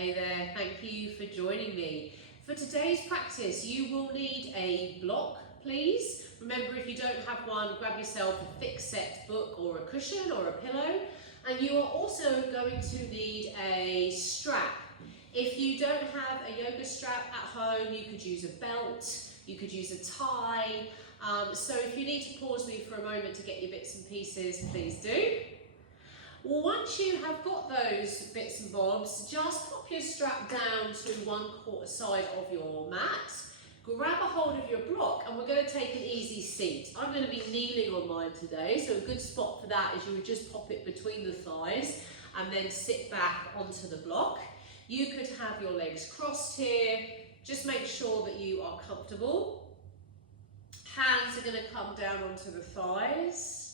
Hey there, thank you for joining me. For today's practice, you will need a block, please. Remember, if you don't have one, grab yourself a thick set book or a cushion or a pillow. And you are also going to need a strap. If you don't have a yoga strap at home, you could use a belt, you could use a tie. So if you need to pause me for a moment to get your bits and pieces, please do. Well, once you have got those bits and bobs, just pop your strap down to one side of your mat, grab a hold of your block, and we're going to take an easy seat. I'm going to be kneeling on mine today, so a good spot for that is you would just pop it between the thighs and then sit back onto the block. You could have your legs crossed here, just make sure that you are comfortable. Hands are going to come down onto the thighs.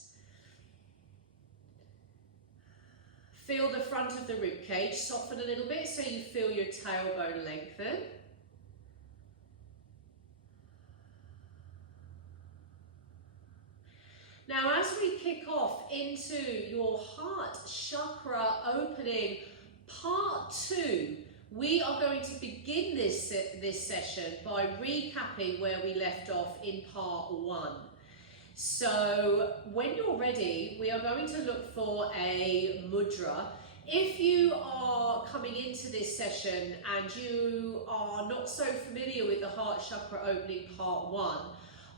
Feel the front of the rib cage soften a little bit so you feel your tailbone lengthen. Now, as we kick off into your heart chakra opening part 2, we are going to begin this session by recapping where we left off in part 1. So when you're ready, we are going to look for a mudra. If you are coming into this session and you are not so familiar with the heart chakra opening part 1,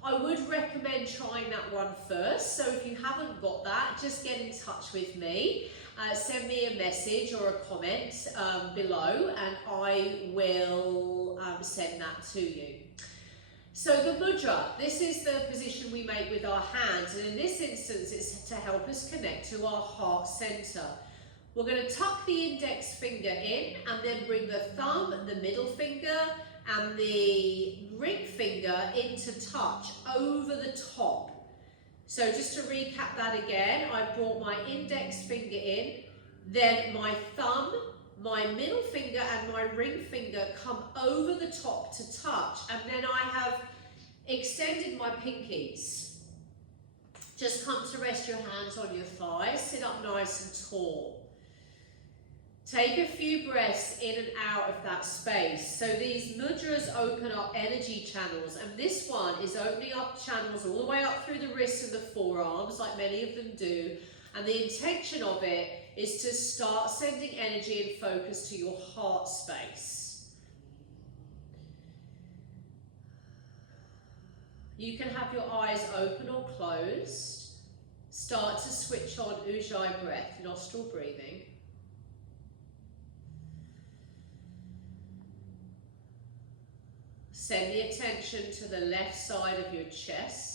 I would recommend trying that one first. So if you haven't got that, just get in touch with me. Send me a message or a comment below and I will send that to you. So the mudra, this is the position we make with our hands, and in this instance it's to help us connect to our heart center. We're going to tuck the index finger in and then bring the thumb, the middle finger and the ring finger into touch over the top. So just to recap that again, I brought my index finger in, then my thumb, my middle finger and my ring finger come over the top to touch, and then I have extended my pinkies. Just come to rest your hands on your thighs, sit up nice and tall. Take a few breaths in and out of that space. So these mudras open up energy channels, and this one is opening up channels all the way up through the wrists and the forearms, like many of them do. And the intention of it is to start sending energy and focus to your heart space. You can have your eyes open or closed. Start to switch on Ujjayi breath, nostril breathing. Send the attention to the left side of your chest.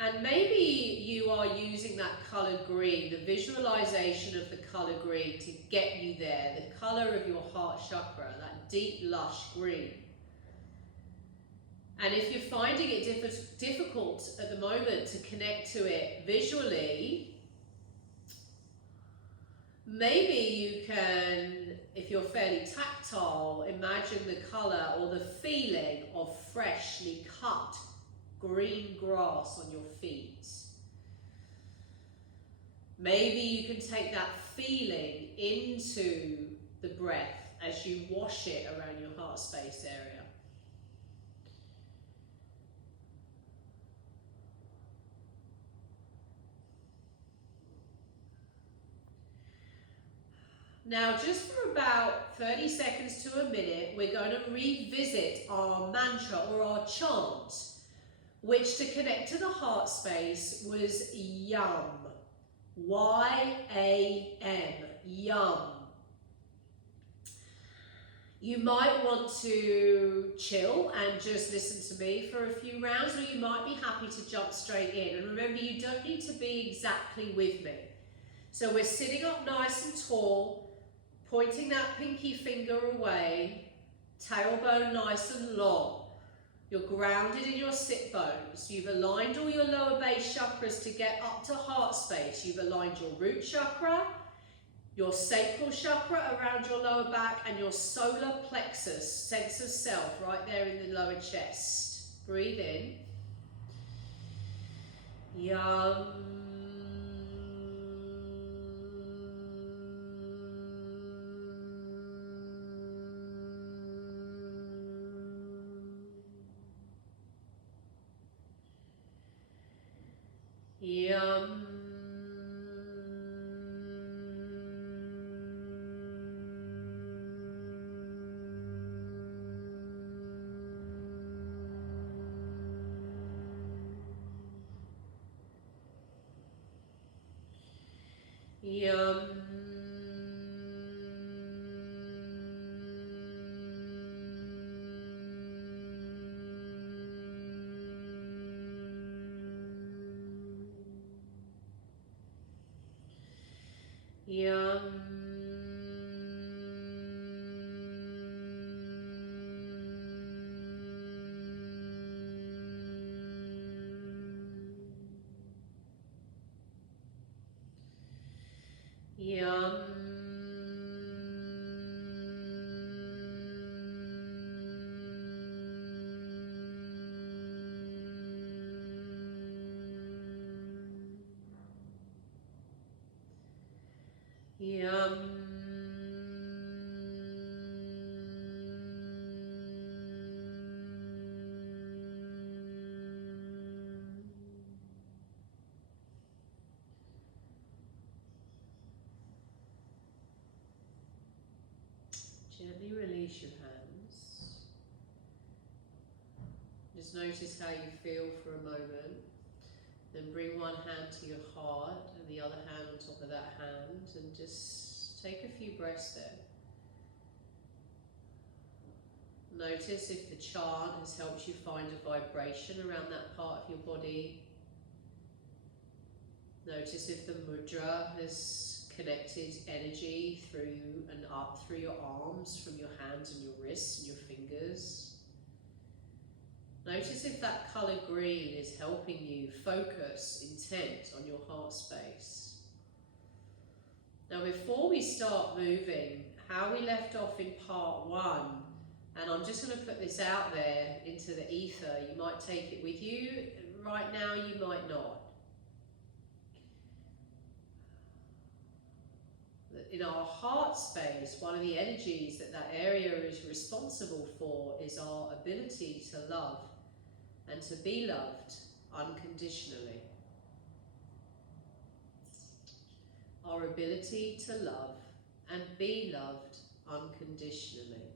And maybe you are using that colour green, the visualization of the colour green to get you there, the colour of your heart chakra, that deep, lush green. And if you're finding it difficult at the moment to connect to it visually, maybe you can, if you're fairly tactile, imagine the colour or the feeling of freshly cut green grass on your feet. Maybe you can take that feeling into the breath as you wash it around your heart space area. Now, just for about 30 seconds to a minute, we're going to revisit our mantra or our chant, which to connect to the heart space was YUM. Y-A-M, YUM. You might want to chill and just listen to me for a few rounds, or you might be happy to jump straight in. And remember, you don't need to be exactly with me. So we're sitting up nice and tall, pointing that pinky finger away, tailbone nice and long. You're grounded in your sit bones. You've aligned all your lower base chakras to get up to heart space. You've aligned your root chakra, your sacral chakra around your lower back, and your solar plexus, sense of self, right there in the lower chest. Breathe in. Yum. Yum. Yum. Yum. Yum. Gently release your hands. Just notice how you feel for a moment. Then bring one hand to your heart and the other hand on top of that hand, and just take a few breaths there. Notice if the chant has helped you find a vibration around that part of your body. Notice if the mudra has connected energy through and up through your arms, from your hands and your wrists and your fingers. Notice if that colour green is helping you focus intent on your heart space. Now before we start moving, how we left off in part 1, and I'm just going to put this out there into the ether, you might take it with you, right now you might not. In our heart space, one of the energies that area is responsible for is our ability to love and to be loved unconditionally. Our ability to love and be loved unconditionally.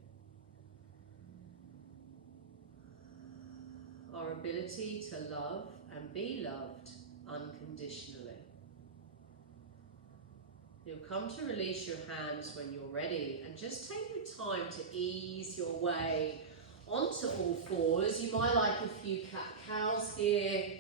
Our ability to love and be loved unconditionally. You'll come to release your hands when you're ready, and just take your time to ease your way onto all fours. You might like a few cat-cows here,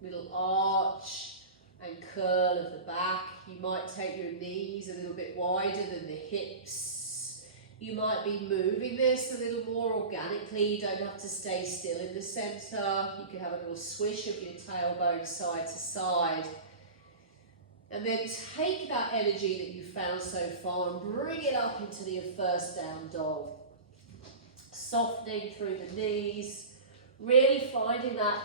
little arch and curl of the back. You might take your knees a little bit wider than the hips. You might be moving this a little more organically. You don't have to stay still in the center. You can have a little swish of your tailbone side to side. And then take that energy that you found so far and bring it up into your first down dog. Softening through the knees, really finding that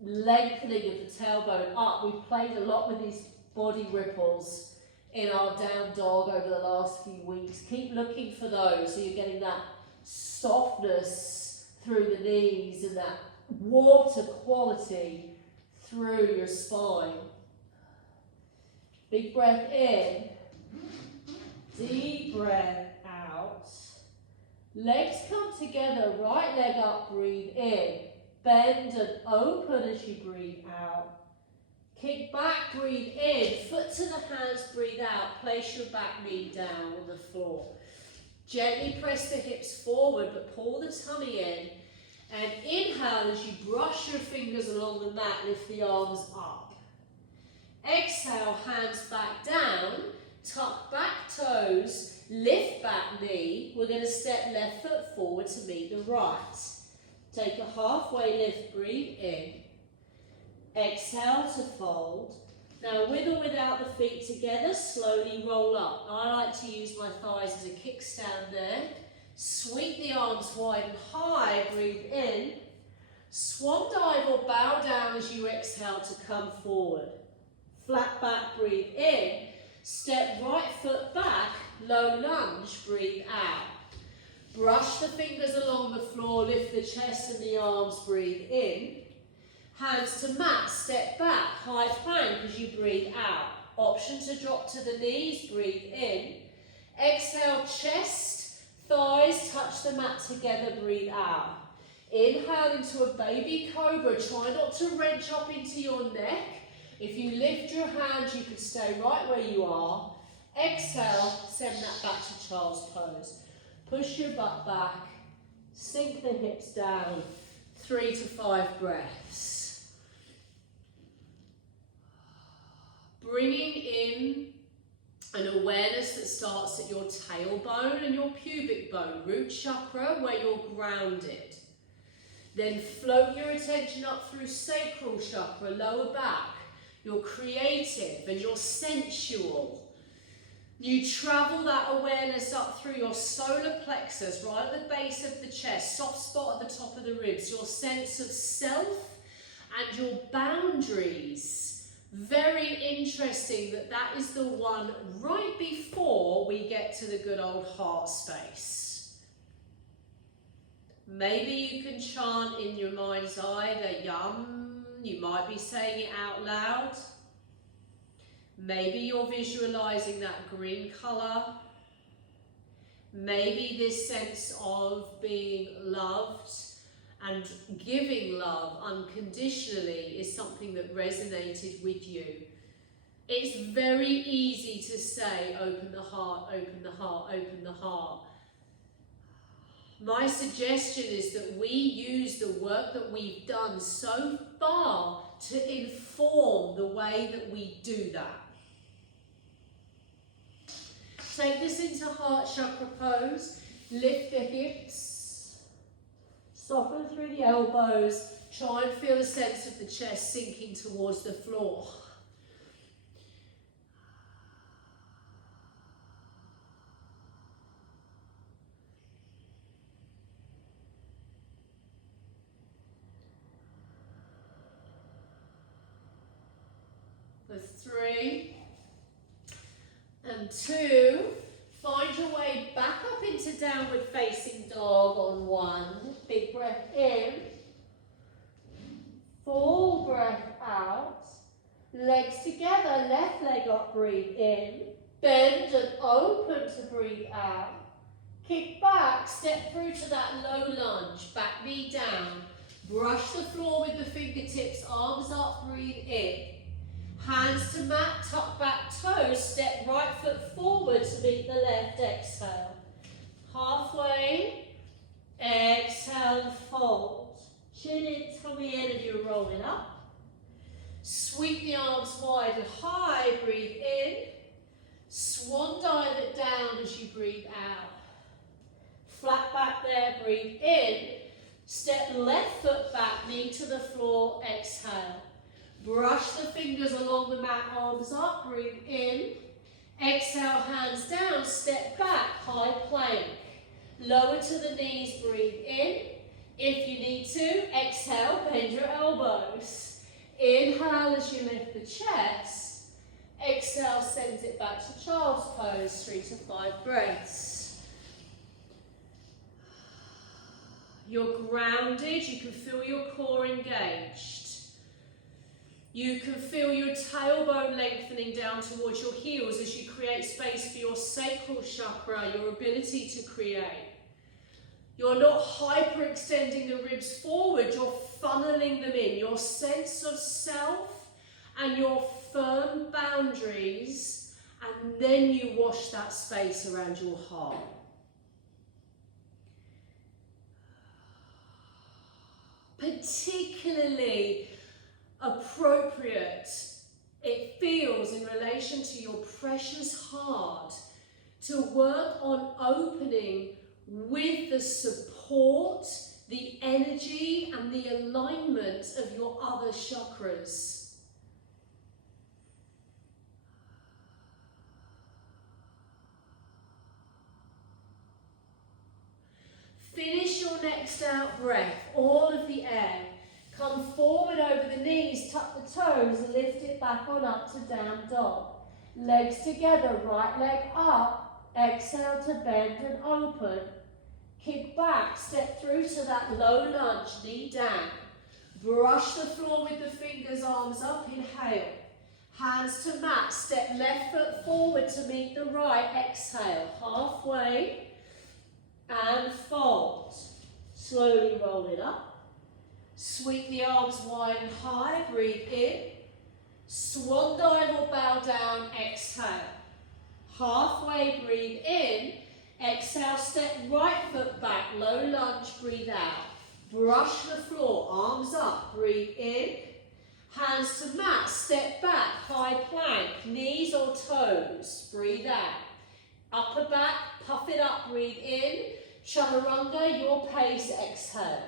lengthening of the tailbone up. We've played a lot with these body ripples in our down dog over the last few weeks. Keep looking for those so you're getting that softness through the knees and that water quality through your spine. Big breath in, deep breath out. Legs come together, right leg up, breathe in. Bend and open as you breathe out. Kick back, breathe in. Foot to the hands, breathe out. Place your back knee down on the floor. Gently press the hips forward, but pull the tummy in. And inhale as you brush your fingers along the mat, lift the arms up. Exhale, hands back down, tuck back toes, lift back knee. We're going to step left foot forward to meet the right. Take a halfway lift, breathe in. Exhale to fold. Now with or without the feet together, slowly roll up. I like to use my thighs as a kickstand there. Sweep the arms wide and high, breathe in. Swan dive or bow down as you exhale to come forward. Flat back, breathe in. Step right foot back, low lunge, breathe out. Brush the fingers along the floor, lift the chest and the arms, breathe in. Hands to mat, step back, high plank as you breathe out. Option to drop to the knees, breathe in. Exhale, chest, thighs touch the mat together, breathe out. Inhale into a baby cobra, try not to wrench up into your neck. If you lift your hands, you can stay right where you are. Exhale, send that back to child's pose. Push your butt back, sink the hips down, 3 to 5 breaths. Bringing in an awareness that starts at your tailbone and your pubic bone, root chakra, where you're grounded. Then float your attention up through sacral chakra, lower back. You're creative and you're sensual. You travel that awareness up through your solar plexus, right at the base of the chest, soft spot at the top of the ribs, your sense of self and your boundaries. Very interesting that that is the one right before we get to the good old heart space. Maybe you can chant in your mind's eye the yum, you might be saying it out loud. Maybe you're visualizing that green color. Maybe this sense of being loved and giving love unconditionally is something that resonated with you. It's very easy to say, open the heart, open the heart, open the heart. My suggestion is that we use the work that we've done so far to inform the way that we do that. Take this into heart chakra pose, lift the hips, soften through the elbows, try and feel a sense of the chest sinking towards the floor. For 3 and 2, find your way back up into downward facing dog on 1. Big breath in, full breath out, legs together, left leg up, breathe in, bend and open to breathe out, kick back, step through to that low lunge, back knee down, brush the floor with the fingertips, arms up, breathe in. Hands to mat, tuck back toes, step right foot forward to meet the left, exhale. Halfway, exhale and fold. Chin in, tummy in, and you're rolling up. Sweep the arms wide and high, breathe in. Swan dive it down as you breathe out. Flat back there, breathe in. Step left foot back, knee to the floor, exhale. Brush the fingers along the mat, arms up, breathe in. Exhale, hands down, step back, high plank. Lower to the knees, breathe in. If you need to, exhale, bend your elbows. Inhale as you lift the chest. Exhale, send it back to child's pose, 3 to 5 breaths. You're grounded, you can feel your core engaged. You can feel your tailbone lengthening down towards your heels as you create space for your sacral chakra, your ability to create. You're not hyperextending the ribs forward, you're funneling them in. Your sense of self and your firm boundaries, and then you wash that space around your heart. Particularly appropriate it feels in relation to your precious heart to work on opening with the support, the energy and the alignment of your other chakras. Finish your next out breath, all of the air. Come forward over the knees, tuck the toes, lift it back on up to down dog. Legs together, right leg up, exhale to bend and open. Kick back, step through to that low lunge, knee down. Brush the floor with the fingers, arms up, inhale. Hands to mat, step left foot forward to meet the right, exhale. Halfway and fold. Slowly roll it up. Sweep the arms wide and high, breathe in. Swan dive or bow down, exhale. Halfway, breathe in. Exhale, step right foot back, low lunge, breathe out. Brush the floor, arms up, breathe in. Hands to mat, step back, high plank, knees or toes, breathe out. Upper back, puff it up, breathe in. Chaturanga, your pace, exhale.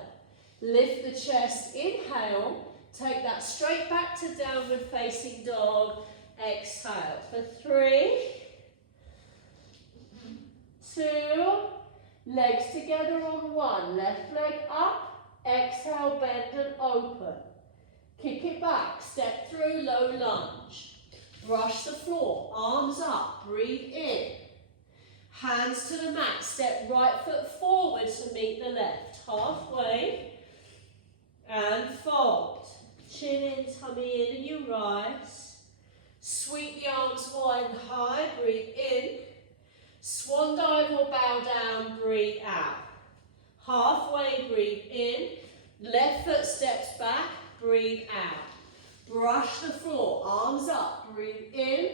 Lift the chest, inhale. Take that straight back to downward facing dog, exhale. For 3, 2, legs together on 1. Left leg up, exhale, bend and open. Kick it back, step through, low lunge. Brush the floor, arms up, breathe in. Hands to the mat, step right foot forward to meet the left. Halfway, and fold. Chin in, tummy in, and you rise. Sweep the arms wide and high, breathe in. Swan dive or bow down, breathe out. Halfway, breathe in. Left foot steps back, breathe out. Brush the floor, arms up, breathe in.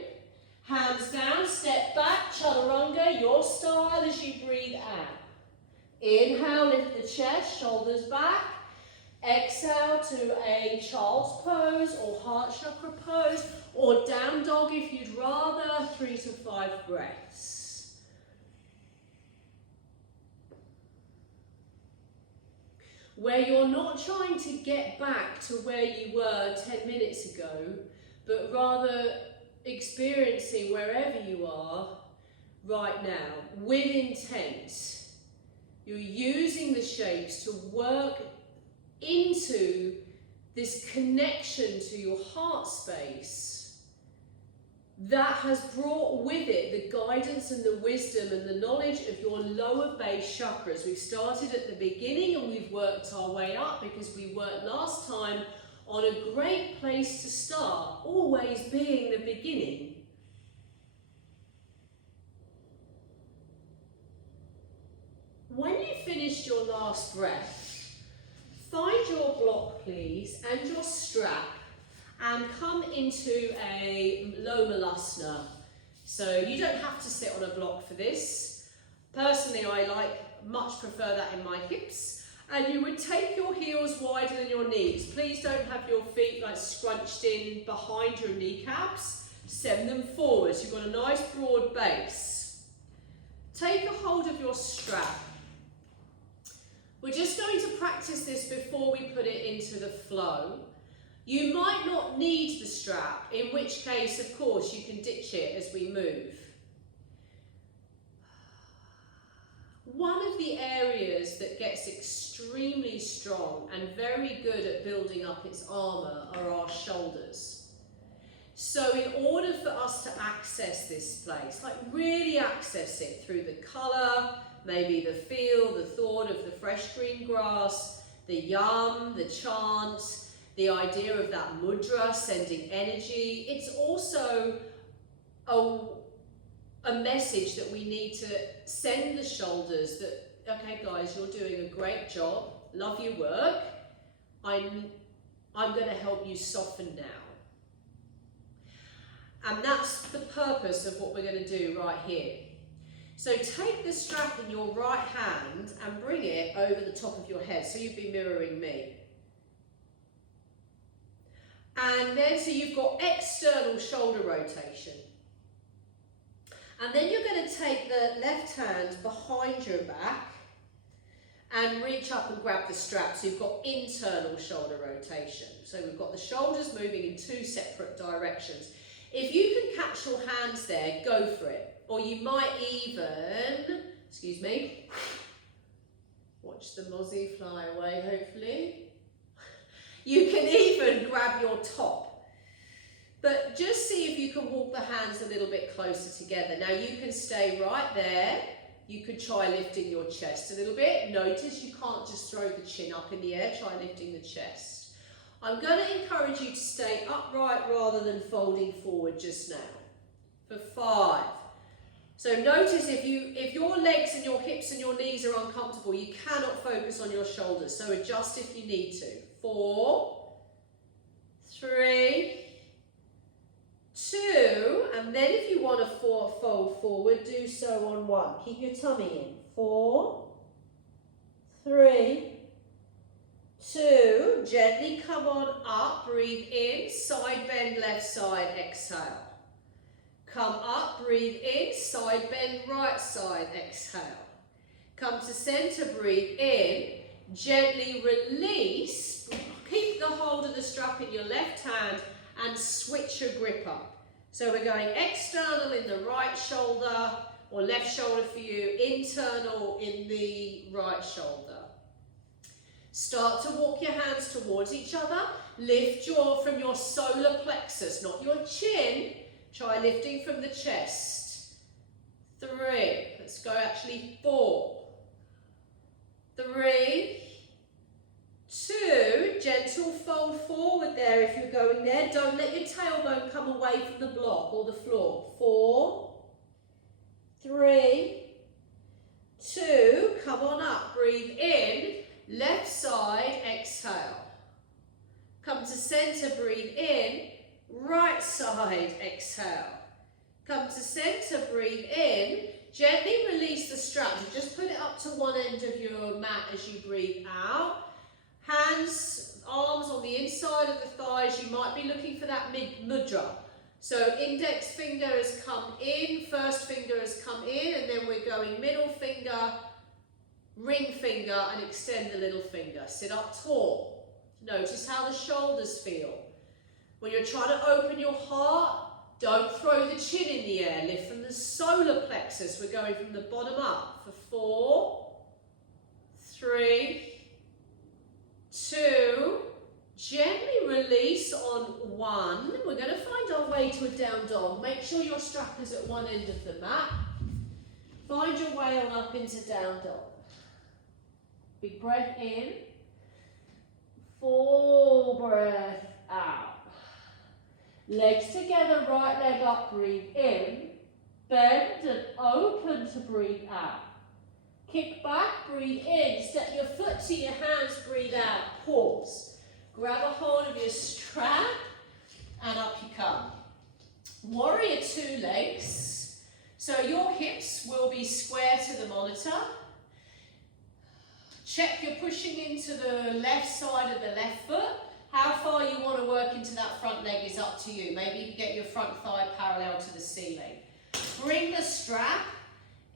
Hands down, step back, chaturanga, your style as you breathe out. Inhale, lift the chest, shoulders back. Exhale to a child's pose or heart chakra pose or down dog if you'd rather, 3 to 5 breaths. Where you're not trying to get back to where you were 10 minutes ago, but rather experiencing wherever you are right now with intent. You're using the shapes to work into this connection to your heart space that has brought with it the guidance and the wisdom and the knowledge of your lower base chakras. We've started at the beginning and we've worked our way up because we worked last time on a great place to start, always being the beginning. When you finished your last breath, find your block, please, and your strap, and come into a low malasana. So you don't have to sit on a block for this. Personally, I much prefer that in my hips. And you would take your heels wider than your knees. Please don't have your feet scrunched in behind your kneecaps. Send them forward so you've got a nice broad base. Take a hold of your strap. We're just going to practice this before we put it into the flow. You might not need the strap, in which case, of course, you can ditch it as we move. One of the areas that gets extremely strong and very good at building up its armour are our shoulders. So in order for us to access this place, really access it through the colour, maybe the feel, the thought of the fresh green grass, the yum, the chant, the idea of that mudra, sending energy. It's also a message that we need to send the shoulders that, okay guys, you're doing a great job, love your work, I'm going to help you soften now. And that's the purpose of what we're going to do right here. So take the strap in your right hand and bring it over the top of your head, so you'd be mirroring me. And then, so you've got external shoulder rotation. And then you're going to take the left hand behind your back and reach up and grab the strap, so you've got internal shoulder rotation. So we've got the shoulders moving in 2 separate directions. If you can catch your hands there, go for it. Or you might even, excuse me, watch the mozzie fly away, hopefully. You can even grab your top. But just see if you can walk the hands a little bit closer together. Now you can stay right there. You could try lifting your chest a little bit. Notice you can't just throw the chin up in the air. Try lifting the chest. I'm going to encourage you to stay upright rather than folding forward just now. For 5. So notice if your legs and your hips and your knees are uncomfortable, you cannot focus on your shoulders. So adjust if you need to. 4, 3, 2, and then if you want to fold forward, do so on 1. Keep your tummy in. 4, 3, 2, gently come on up, breathe in, side bend, left side, exhale. Come up, breathe in, side bend, right side, exhale. Come to center, breathe in, gently release, keep the hold of the strap in your left hand and switch your grip up. So we're going external in the right shoulder, or left shoulder for you, internal in the right shoulder. Start to walk your hands towards each other. Lift from your solar plexus, not your chin. Try lifting from the chest. 3. Let's go actually 4. 3. 2. Gentle fold forward there if you're going there. Don't let your tailbone come away from the block or the floor. 4. 3. 2. Come on up. Breathe in. Left side, exhale. Come to center, breathe in. Right side, exhale. Come to center, breathe in. Gently release the strap. Just put it up to one end of your mat as you breathe out. Hands, arms on the inside of the thighs. You might be looking for that mudra. So index finger has come in, first finger has come in, and then we're going middle finger, ring finger, and extend the little finger. Sit up tall. Notice how the shoulders feel. When you're trying to open your heart, don't throw the chin in the air. Lift from the solar plexus. We're going from the bottom up for 4, 3, 2, gently release on 1. We're going to find our way to a down dog. Make sure your strap is at one end of the mat. Find your way on up into down dog. Big breath in, full breath out. Legs together, right leg up, breathe in. Bend and open to breathe out. Kick back, breathe in. Step your foot to your hands, breathe out. Pause. Grab a hold of your strap and up you come. Warrior 2 legs. So your hips will be square to the monitor. Check you're pushing into the left side of the left foot. How far you want to work into that front leg is up to you. Maybe you can get your front thigh parallel to the ceiling. Bring the strap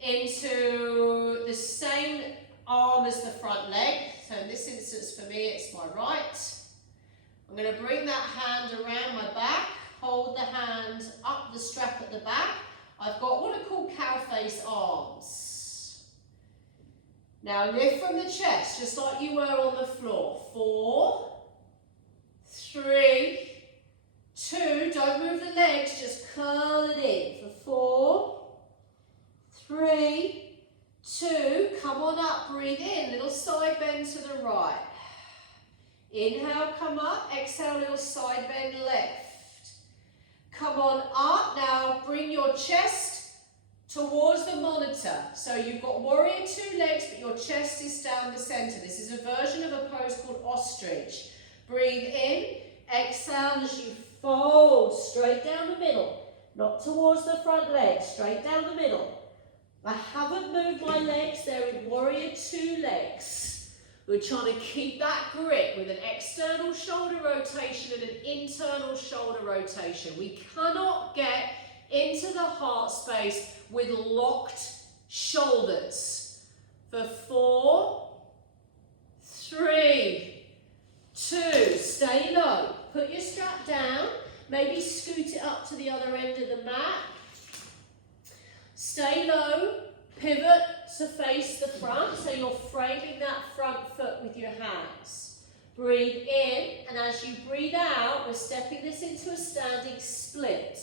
into the same arm as the front leg. So in this instance for me it's my right. I'm going to bring that hand around my back. Hold the hand up the strap at the back. I've got what are called cow face arms. Now lift from the chest, just like you were on the floor. 4, 3, 2, don't move the legs, just curl it in. For 4, 3, 2, come on up, breathe in, little side bend to the right. Inhale, come up, exhale, little side bend left. Come on up, now bring your chest towards the monitor. So you've got warrior 2 legs, but your chest is down the center. This is a version of a pose called ostrich. Breathe in, exhale as you fold straight down the middle, not towards the front leg, straight down the middle. I haven't moved my legs, they're in warrior 2 legs. We're trying to keep that grip with an external shoulder rotation and an internal shoulder rotation. We cannot get into the heart space with locked shoulders. For 4, 3, 2, stay low. Put your strap down, maybe scoot it up to the other end of the mat. Stay low, pivot to face the front, so you're framing that front foot with your hands. Breathe in, and as you breathe out, we're stepping this into a standing split.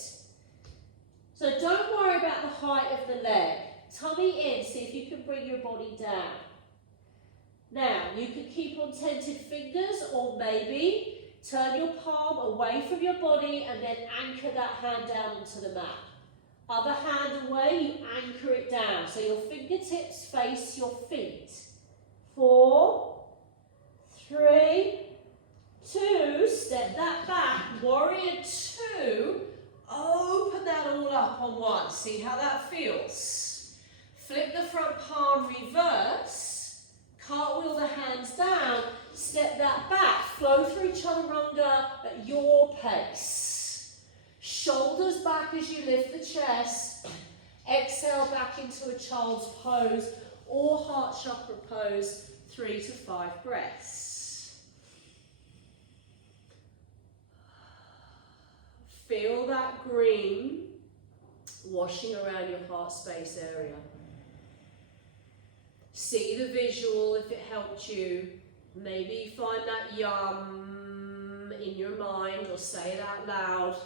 So don't worry about the height of the leg. Tummy in, see if you can bring your body down. Now, you can keep on tented fingers, or maybe turn your palm away from your body and then anchor that hand down onto the mat. Other hand away, you anchor it down. So your fingertips face your feet. 4, 3, 2, step that back. Warrior 2, Open that all up on one. See how that feels. Flip the front palm, reverse. Cartwheel the hands down. Step that back. Flow through chaturanga at your pace. Shoulders back as you lift the chest. Exhale back into a child's pose or heart chakra pose. 3 to 5 breaths. Feel that green washing around your heart space area. See the visual if it helped you. Maybe find that yum in your mind or say it out loud.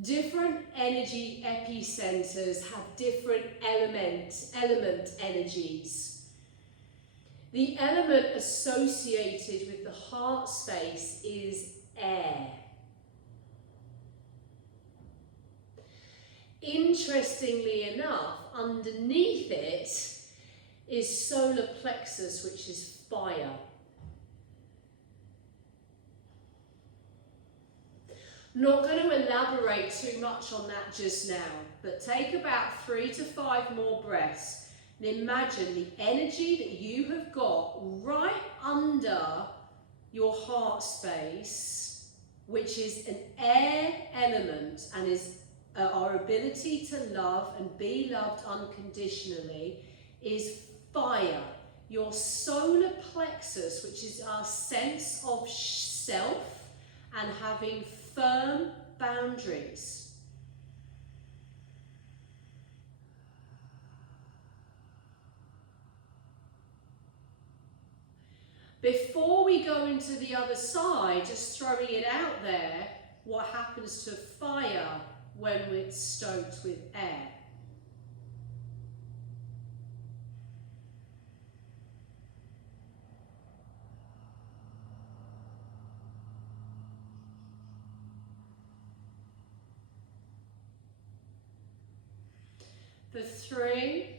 Different energy epicenters have different element energies. The element associated with the heart space is air. Interestingly enough, underneath it is solar plexus, which is fire. Not going to elaborate too much on that just now, but take about 3 to 5 more breaths and imagine the energy that you have got right under your heart space, which is an air element and is our ability to love and be loved unconditionally, is fire. Your solar plexus, which is our sense of self and having firm boundaries. Before we go into the other side, just throwing it out there, what happens to fire when it's stoked with air? For 3,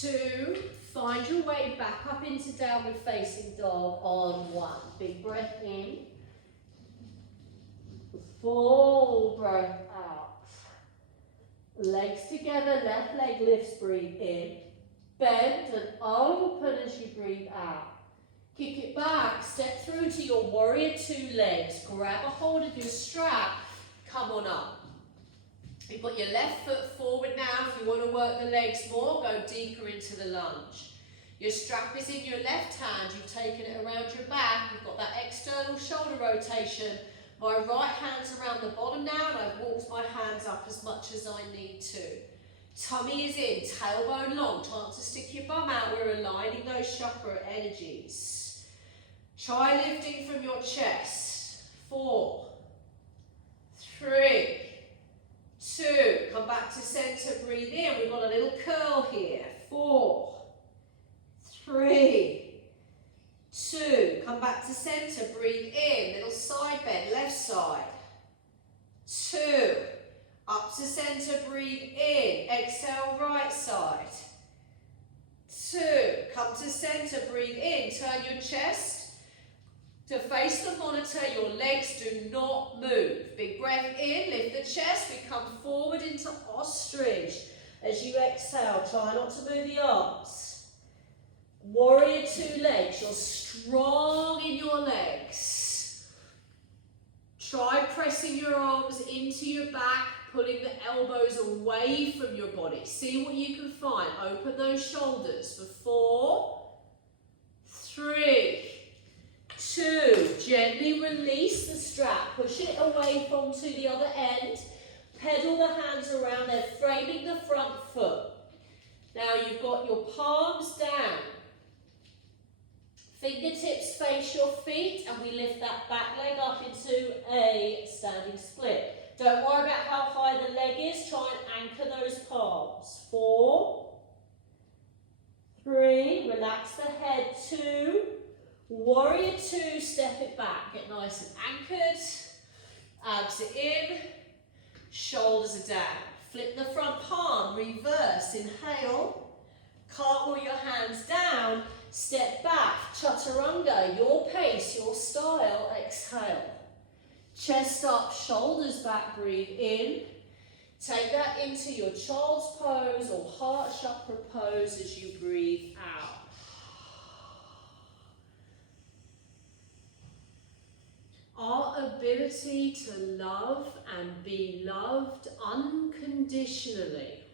2, find your way back up into downward facing dog on 1. Big breath in. Full breath out. Legs together, left leg lifts, breathe in. Bend and open as you breathe out. Kick it back, step through to your warrior 2 legs. Grab a hold of your strap, come on up. You've got your left foot forward now. If you want to work the legs more, go deeper into the lunge. Your strap is in your left hand. You've taken it around your back. You've got that external shoulder rotation. My right hand's around the bottom now, and I've walked my hands up as much as I need to. Tummy is in, tailbone long. Chance to stick your bum out. We're aligning those chakra energies. Try lifting from your chest. 4, 3, 2, come back to center, breathe in. We've got a little curl here. 4, 3, 2, come back to center, breathe in. Little side bend, left side. 2, up to center, breathe in. Exhale, right side. 2, come to center, breathe in. Turn your chest to face the monitor, your legs do not move. Big breath in, lift the chest, we come forward into ostrich. As you exhale, try not to move the arms. Warrior 2 legs, you're strong in your legs. Try pressing your arms into your back, pulling the elbows away from your body. See what you can find. Open those shoulders for 4, 3, 2, gently release the strap, push it away from to the other end, pedal the hands around, they're framing the front foot. Now you've got your palms down, fingertips face your feet, and we lift that back leg up into a standing split. Don't worry about how high the leg is, try and anchor those palms. 4, 3, relax the head, 2, warrior 2, step it back, get nice and anchored, abs are in, shoulders are down. Flip the front palm, reverse, inhale, cartwheel your hands down, step back, chaturanga, your pace, your style, exhale. Chest up, shoulders back, breathe in. Take that into your child's pose or heart chakra pose as you breathe out. Our ability to love and be loved unconditionally.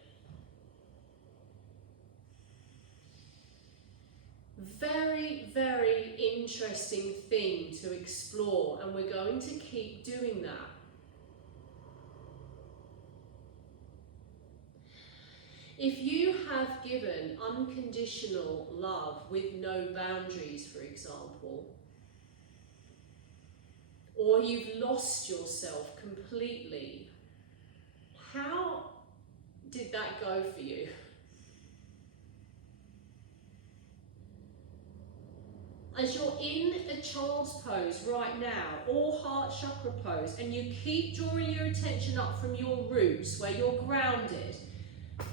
Very, very interesting thing to explore, and we're going to keep doing that. If you have given unconditional love with no boundaries, for example, or you've lost yourself completely, how did that go for you? As you're in a child's pose right now, or heart chakra pose, and you keep drawing your attention up from your roots, where you're grounded,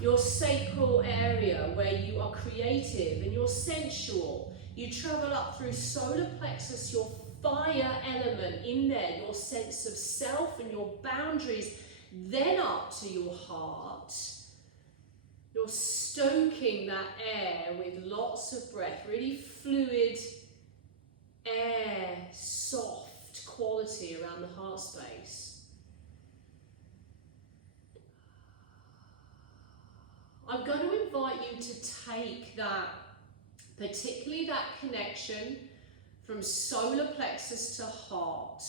your sacral area, where you are creative and you're sensual, you travel up through solar plexus, your fire element in there, your sense of self and your boundaries, then up to your heart. You're stoking that air with lots of breath, really fluid air, soft quality around the heart space. I'm going to invite you to take that, particularly that connection from solar plexus to heart,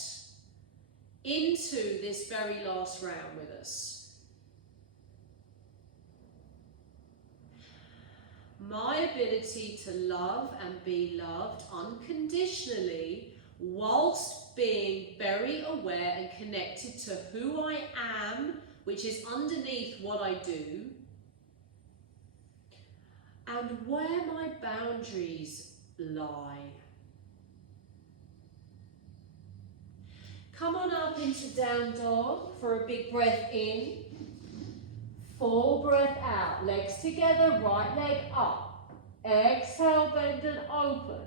into this very last round with us. My ability to love and be loved unconditionally, whilst being very aware and connected to who I am, which is underneath what I do, and where my boundaries lie. Come on up into down dog for a big breath in. Full breath out. Legs together, right leg up. Exhale, bend and open.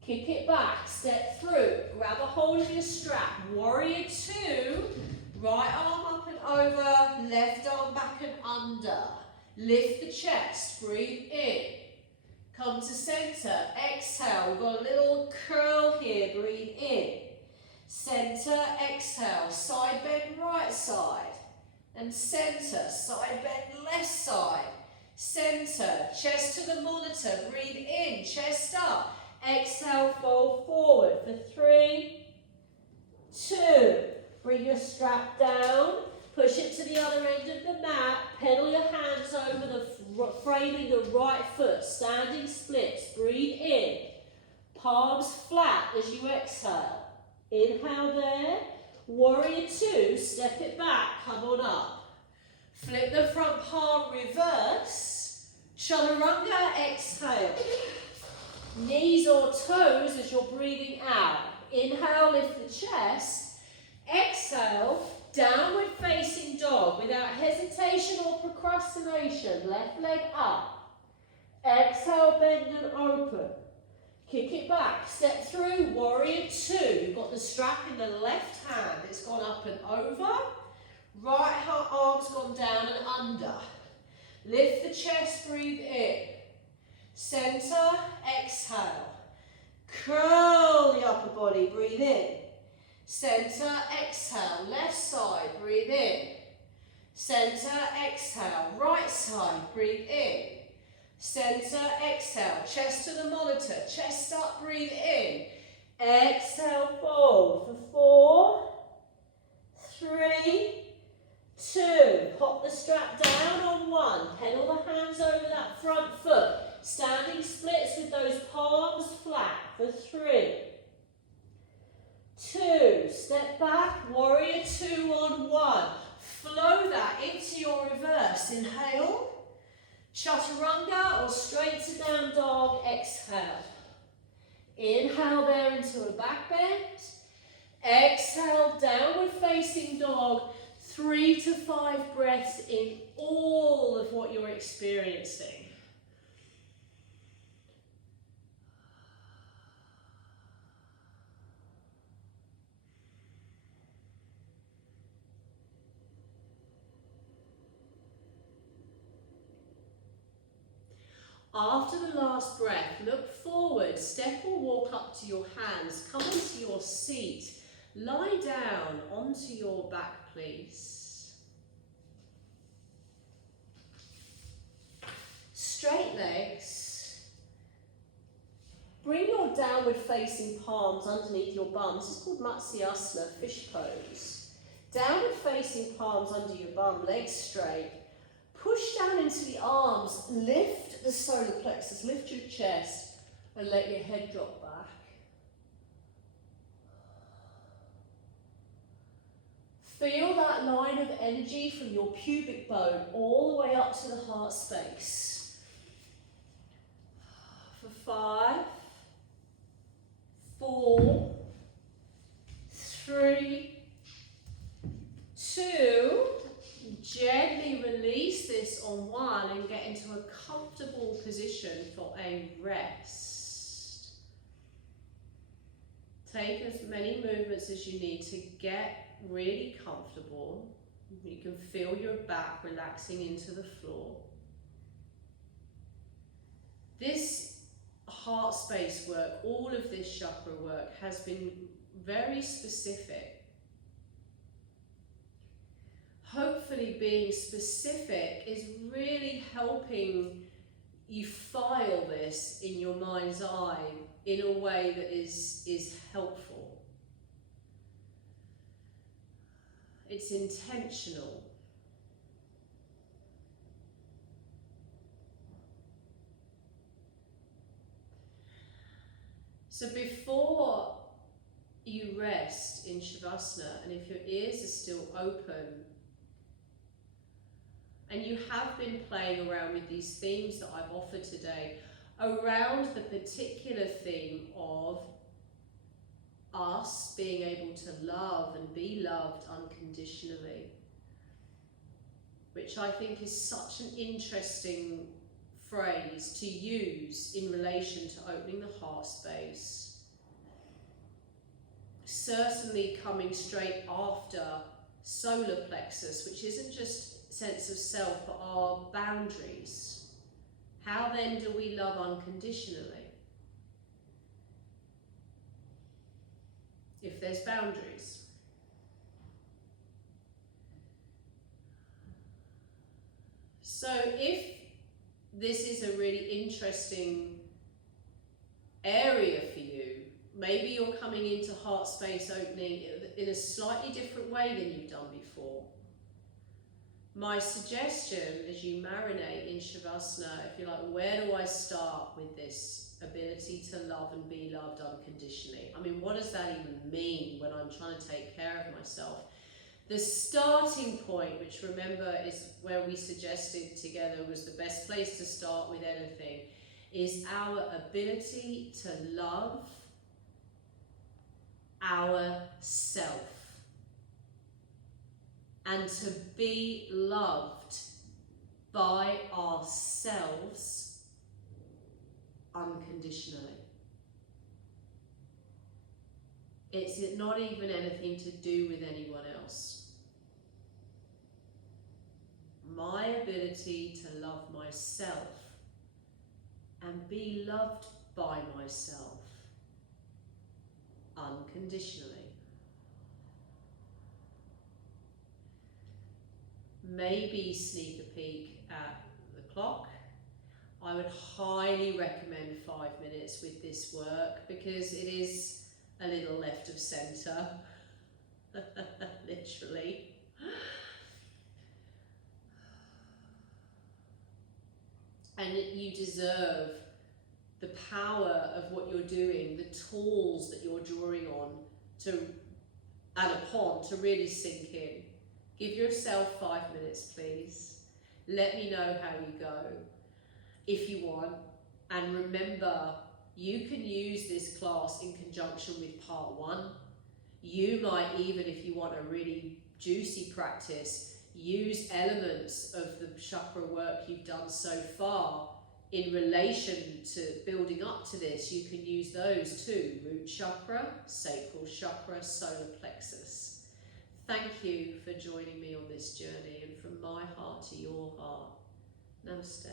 Kick it back, step through. Grab a hold of your strap. Warrior two. Right arm up and over, left arm back and under. Lift the chest, breathe in. Come to center, exhale. We've got a little curl here, breathe in. Center, exhale, side bend right side. And center, side bend left side. Center, chest to the monitor, breathe in, chest up. Exhale, fold forward for 3, 2. Bring your strap down, push it to the other end of the mat, pedal your hands over the framing the right foot, standing splits, breathe in. Palms flat as you exhale. Inhale there. Warrior two, step it back, come on up. Flip the front palm, reverse. Chaturanga, exhale. Knees or toes as you're breathing out. Inhale, lift the chest. Exhale, downward facing dog without hesitation or procrastination. Left leg up. Exhale, bend and open. Kick it back, step through, warrior two. You've got the strap in the left hand, it's gone up and over. Right arm's gone down and under. Lift the chest, breathe in. Center, exhale. Curl the upper body, breathe in. Center, exhale, left side, breathe in. Center, exhale, right side, breathe in. Center, exhale, chest to the monitor, chest up, breathe in. Exhale, fold for 4, 3, 2. Pop the strap down on 1. Pedal the hands over that front foot. Standing splits with those palms flat for 3, 2. Step back, warrior 2 on 1. Flow that into your reverse. Inhale. Chaturanga or straight to down dog, exhale. Inhale there into a back bend. Exhale, downward facing dog. 3 to 5 breaths in all of what you're experiencing. After the last breath, look forward, step or walk up to your hands, come onto your seat, lie down onto your back, please. Straight legs. Bring your downward facing palms underneath your bum. This is called Matsyasana, fish pose. Downward facing palms under your bum, legs straight. Push down into the arms, lift the solar plexus, lift your chest and let your head drop back. Feel that line of energy from your pubic bone all the way up to the heart space. For 5, 4, 3, 2, gently release this on 1 and get into a comfortable position for a rest. Take as many movements as you need to get really comfortable. You can feel your back relaxing into the floor. This heart space work, all of this chakra work has been very specific. Hopefully being specific is really helping you file this in your mind's eye in a way that is helpful. It's intentional. So before you rest in Shavasana, and if your ears are still open, and you have been playing around with these themes that I've offered today, around the particular theme of us being able to love and be loved unconditionally, which I think is such an interesting phrase to use in relation to opening the heart space. Certainly coming straight after solar plexus, which isn't just sense of self, but our boundaries. How then do we love unconditionally? If there's boundaries. So if this is a really interesting area for you, maybe you're coming into heart space opening in a slightly different way than you've done before. My suggestion as you marinate in Shavasana, if you're like, where do I start with this ability to love and be loved unconditionally? I mean, what does that even mean when I'm trying to take care of myself? The starting point, which remember is where we suggested together was the best place to start with anything, is our ability to love ourself. And to be loved by ourselves unconditionally. It's not even anything to do with anyone else. My ability to love myself and be loved by myself unconditionally. Maybe sneak a peek at the clock. I would highly recommend 5 minutes with this work because it is a little left of centre, literally. And you deserve the power of what you're doing, the tools that you're drawing on and upon to really sink in. Give yourself 5 minutes, please. Let me know how you go, if you want. And remember, you can use this class in conjunction with part 1. You might even, if you want a really juicy practice, use elements of the chakra work you've done so far in relation to building up to this. You can use those too. Root chakra, sacral chakra, solar plexus. Thank you for joining me on this journey, and from my heart to your heart, namaste.